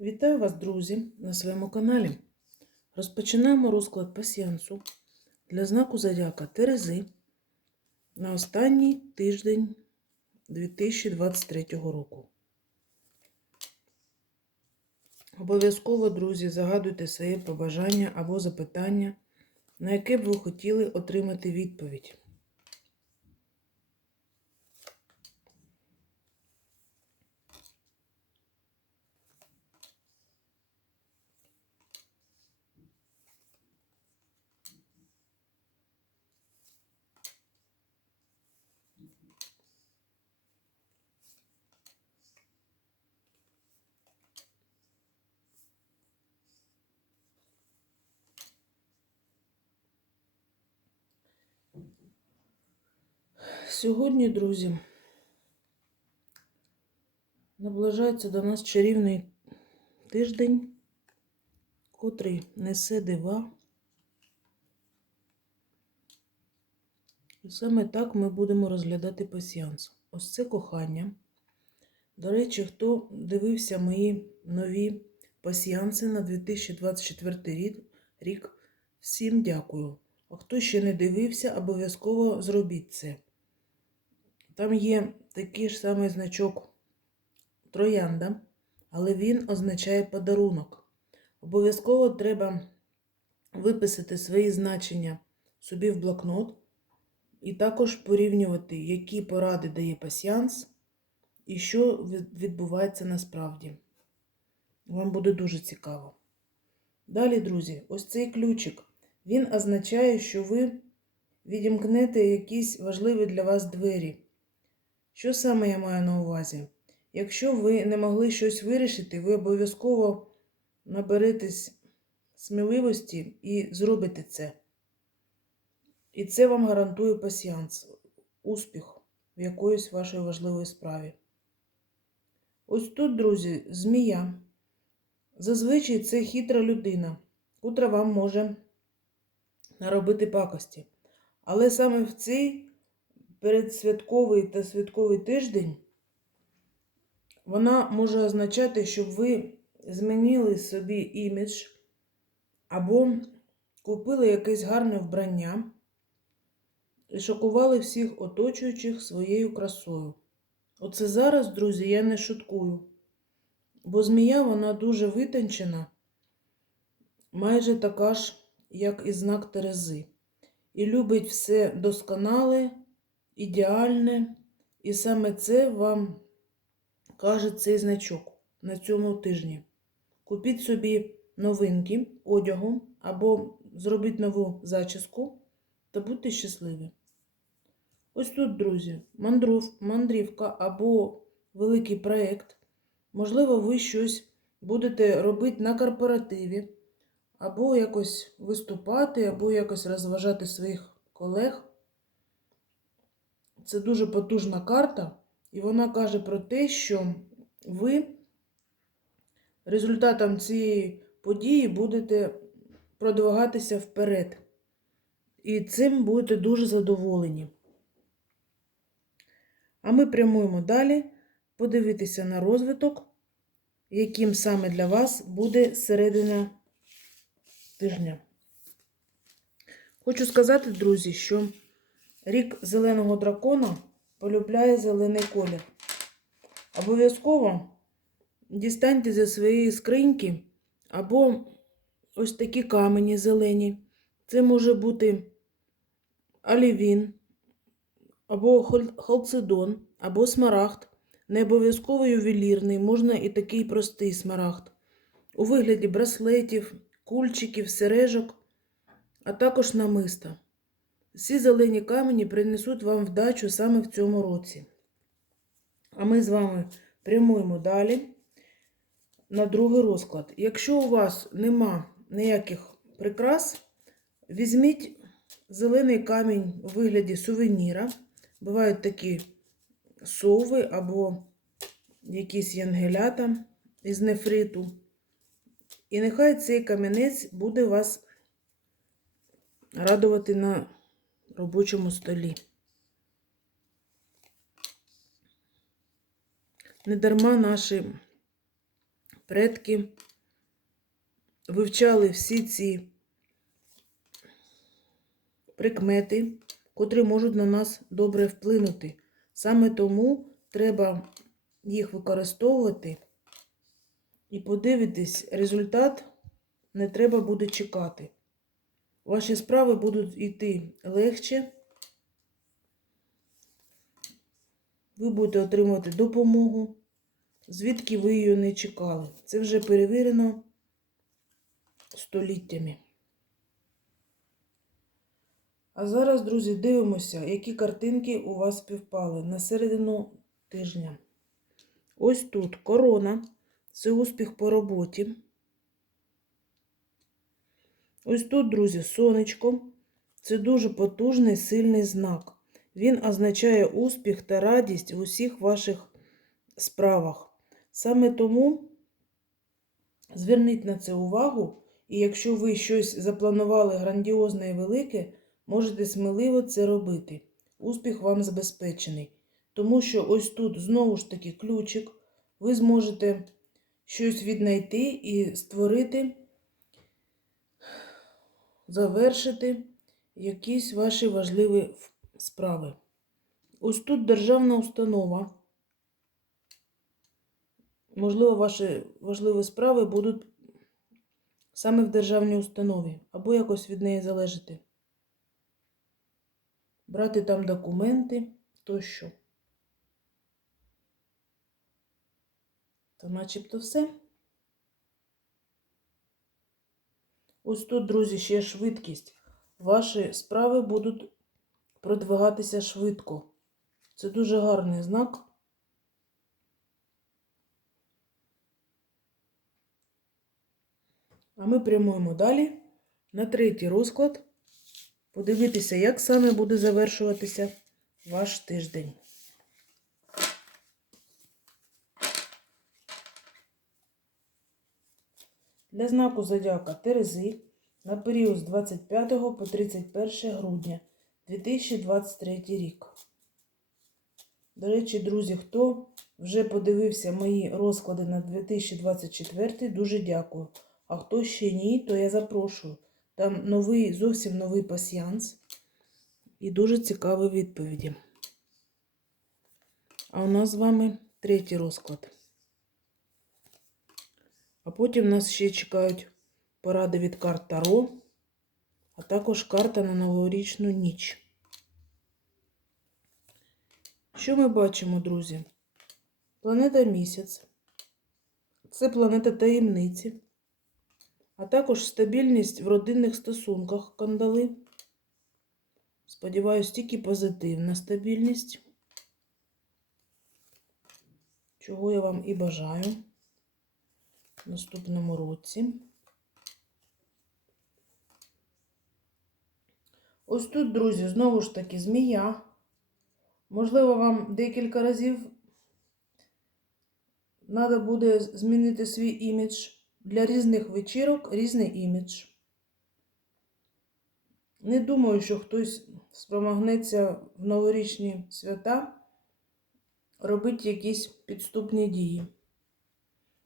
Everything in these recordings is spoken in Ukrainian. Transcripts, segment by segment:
Вітаю вас, друзі, на своєму каналі. Розпочинаємо розклад пасіансу для знаку Зодіака Терези на останній тиждень 2023 року. Обов'язково, друзі, загадуйте своє побажання або запитання, на яке б ви хотіли отримати відповідь. Сьогодні, друзі, наближається до нас чарівний тиждень, котрий несе дива. І саме так ми будемо розглядати пасіанс. Ось це кохання. До речі, хто дивився мої нові пасіанси на 2024 рік, всім дякую. А хто ще не дивився, обов'язково зробіть це. Там є такий ж самий значок троянда, але він означає подарунок. Обов'язково треба виписати свої значення собі в блокнот і також порівнювати, які поради дає пасіанс і що відбувається насправді. Вам буде дуже цікаво. Далі, друзі, ось цей ключик. Він означає, що ви відімкнете якісь важливі для вас двері. Що саме я маю на увазі? Якщо ви не могли щось вирішити, ви обов'язково наберетесь сміливості і зробите це. І це вам гарантує пасіанс, успіх в якоїсь вашій важливої справі. Ось тут, друзі, змія. Зазвичай це хитра людина, котра вам може наробити пакості. Але саме в цей передсвятковий та святковий тиждень вона може означати, щоб ви змінили собі імідж або купили якесь гарне вбрання і шокували всіх оточуючих своєю красою. Оце зараз, друзі, я не шуткую. Бо змія вона дуже витончена, майже така ж, як і знак Терези. І любить все досконале, ідеальне. І саме це вам каже цей значок на цьому тижні. Купіть собі новинки одягу або зробіть нову зачіску та будьте щасливі. Ось тут, друзі, мандров, мандрівка або великий проєкт. Можливо, ви щось будете робити на корпоративі, або якось виступати, або якось розважати своїх колег. Це дуже потужна карта, і вона каже про те, що ви результатом цієї події будете продвигатися вперед. І цим будете дуже задоволені. А ми прямуємо далі подивитися на розвиток, яким саме для вас буде середина тижня. Хочу сказати, друзі, що рік зеленого дракона полюбляє зелений колір. Обов'язково дістаньте зі своєї скриньки або ось такі камені зелені. Це може бути олівін, або халцедон, або смарагд. Не обов'язково ювелірний, можна і такий простий смарагд. У вигляді браслетів, кульчиків, сережок, а також намиста. Всі зелені камені принесуть вам вдачу саме в цьому році. А ми з вами прямуємо далі на другий розклад. Якщо у вас нема ніяких прикрас, візьміть зелений камінь у вигляді сувеніра. Бувають такі сови або якісь янгелята із нефриту. І нехай цей камінець буде вас радувати на робочому столі. Недарма наші предки вивчали всі ці прикмети, котрі можуть на нас добре вплинути. Саме тому треба їх використовувати і подивитись, результат не треба буде чекати. Ваші справи будуть йти легше. Ви будете отримувати допомогу, звідки ви її не чекали. Це вже перевірено століттями. А зараз, друзі, дивимося, які картинки у вас співпали на середину тижня. Ось тут корона це успіх по роботі. Ось тут, друзі, сонечко. Це дуже потужний сильний знак. Він означає успіх та радість в усіх ваших справах. Саме тому зверніть на це увагу, і якщо ви щось запланували грандіозне і велике, можете сміливо це робити. Успіх вам забезпечений. Тому що ось тут знову ж таки ключик, ви зможете щось віднайти і створити, завершити якісь ваші важливі справи. Ось тут державна установа. Можливо, ваші важливі справи будуть саме в державній установі, або якось від неї залежати. Брати там документи тощо. Та начебто все. Ось тут, друзі, ще швидкість. Ваші справи будуть продвигатися швидко. Це дуже гарний знак. А ми прямуємо далі на третій розклад. Подивитися, як саме буде завершуватися ваш тиждень. Для знаку Зодіака Терези на період з 25 по 31 грудня 2023 рік. До речі, друзі, хто вже подивився мої розклади на 2024, дуже дякую. А хто ще ні, то я запрошую. Там новий, зовсім новий пасіянс і дуже цікаві відповіді. А у нас з вами третій розклад. А потім нас ще чекають поради від карт Таро, а також карта на новорічну ніч. Що ми бачимо, друзі? Планета місяць. Це планета таємниці, а також стабільність в родинних стосунках кандали. Сподіваюсь, тільки позитивна стабільність, чого я вам і бажаю наступному році. Ось тут, друзі, знову ж таки, змія. Можливо, вам декілька разів треба буде змінити свій імідж. Для різних вечірок різний імідж. Не думаю, що хтось спромагнеться в новорічні свята робити якісь підступні дії.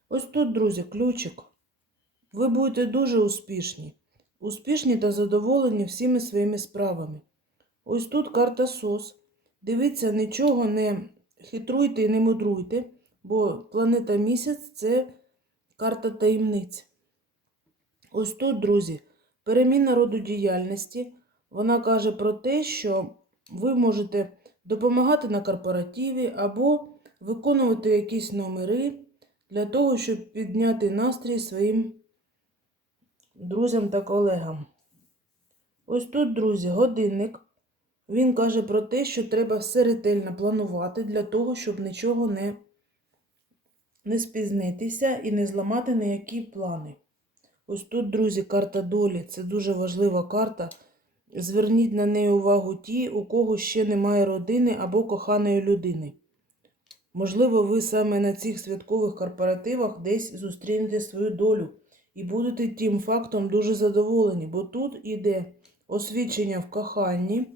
Ось тут, друзі, ключик. Ви будете дуже успішні. Успішні та задоволені всіми своїми справами. Ось тут карта СОС. Дивіться, нічого не хитруйте і не мудруйте, бо планета місяць це карта таємниць. Ось тут, друзі, переміна роду діяльності. Вона каже про те, що ви можете допомагати на корпоративі або виконувати якісь номери для того, щоб підняти настрій своїм друзям та колегам. Ось тут, друзі, годинник. Він каже про те, що треба все ретельно планувати для того, щоб нічого не, не спізнитися і не зламати ніякі плани. Ось тут, друзі, карта долі. Це дуже важлива карта. Зверніть на неї увагу ті, у кого ще немає родини або коханої людини. Можливо, ви саме на цих святкових корпоративах десь зустрінете свою долю і будете тим фактом дуже задоволені, бо тут іде освідчення в коханні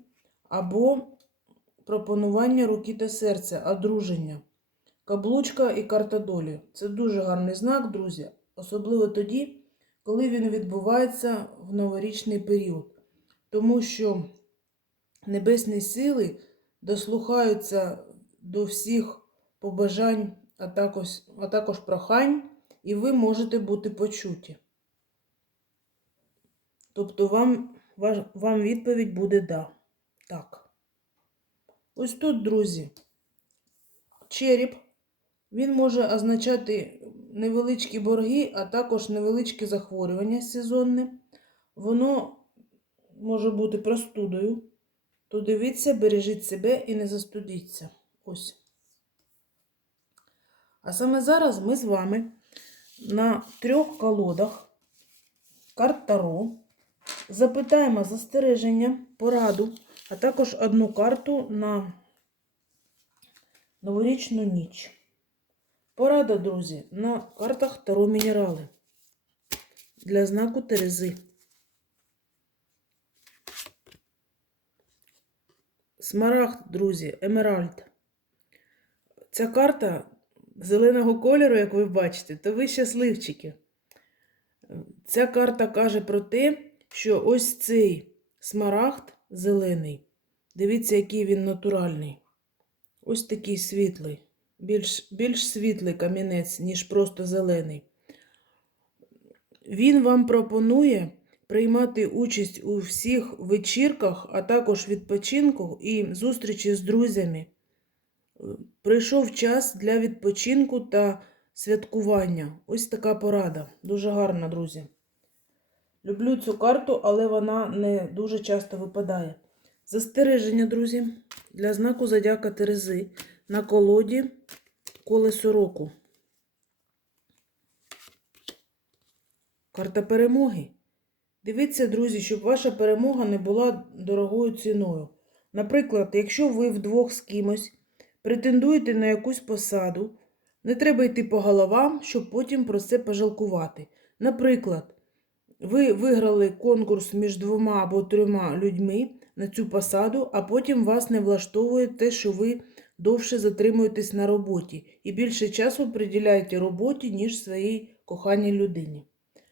або пропонування руки та серця, одруження. каблучка і карта долі. Це дуже гарний знак, друзі, особливо тоді, коли він відбувається в новорічний період. Тому що небесні сили дослухаються до всіх побажань, а також, а також прохань, і ви можете бути почуті. Тобто вам, вам відповідь буде да. Так. Ось тут, друзі, череп. Він може означати невеличкі борги, а також невеличкі захворювання сезонне. Воно може бути простудою. То дивіться, бережіть себе і не застудіться. Ось. А саме зараз ми з вами на трьох колодах карт Таро запитаємо застереження, пораду, а також одну карту на новорічну ніч. Порада, друзі, на картах Таро Мінерали для знаку Терези. Смарагд, друзі, Емеральд. Ця карта зеленого кольору, як ви бачите, то ви щасливчики. Ця карта каже про те, що ось цей смарагд зелений. Дивіться, який він натуральний. Ось такий світлий. Більш, більш світлий камінець, ніж просто зелений. Він вам пропонує приймати участь у всіх вечірках, а також відпочинку і зустрічі з друзями. Прийшов час для відпочинку та святкування. Ось така порада. Дуже гарна, друзі. Люблю цю карту, але вона не дуже часто випадає. Застереження, друзі, для знаку Зодіака Терези на колоді колесо року. Карта перемоги. Дивіться, друзі, щоб ваша перемога не була дорогою ціною. Наприклад, якщо ви вдвох з кимось претендуєте на якусь посаду, не треба йти по головам, щоб потім про це пожалкувати. Наприклад, ви виграли конкурс між двома або трьома людьми на цю посаду, а потім вас не влаштовує те, що ви довше затримуєтесь на роботі і більше часу приділяєте роботі, ніж своїй коханій людині.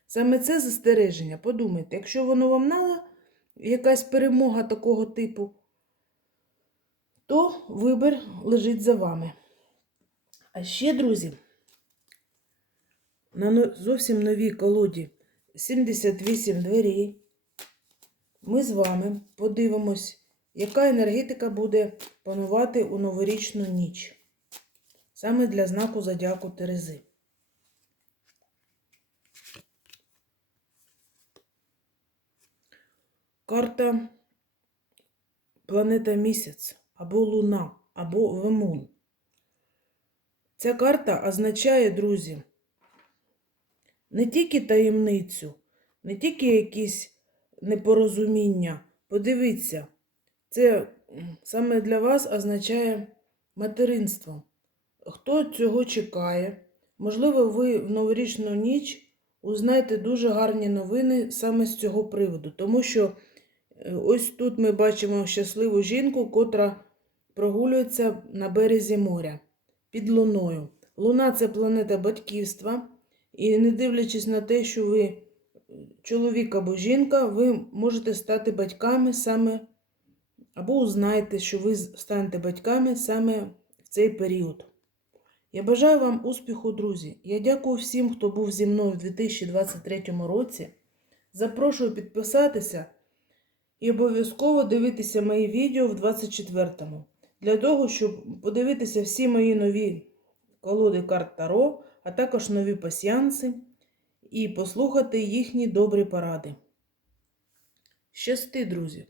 Саме це застереження. Подумайте, якщо воно вам надо, якась перемога такого типу, то вибір лежить за вами. А ще, друзі, на зовсім новій колоді 78 дверей. Ми з вами подивимось, яка енергетика буде панувати у новорічну ніч. Саме для знаку Зодіаку Терези. Карта Планета Місяць або Луна, або Вемун. Ця карта означає, друзі, не тільки таємницю, не тільки якісь непорозуміння. Подивіться, це саме для вас означає материнство. Хто цього чекає? Можливо, ви в новорічну ніч узнаєте дуже гарні новини саме з цього приводу, тому що е, ось тут ми бачимо щасливу жінку, котра прогулюється на березі моря під луною. Луна це планета батьківства, і не дивлячись на те, що ви чоловік або жінка, ви можете стати батьками саме, або узнаєте, що ви станете батьками саме в цей період. Я бажаю вам успіху, друзі. Я дякую всім, хто був зі мною в 2023 році. Запрошую підписатися і обов'язково дивитися мої відео в 24-му. Для того, щоб подивитися всі мої нові колоди карт Таро, а також нові пасіанси і послухати їхні добрі поради. Щасти, друзі!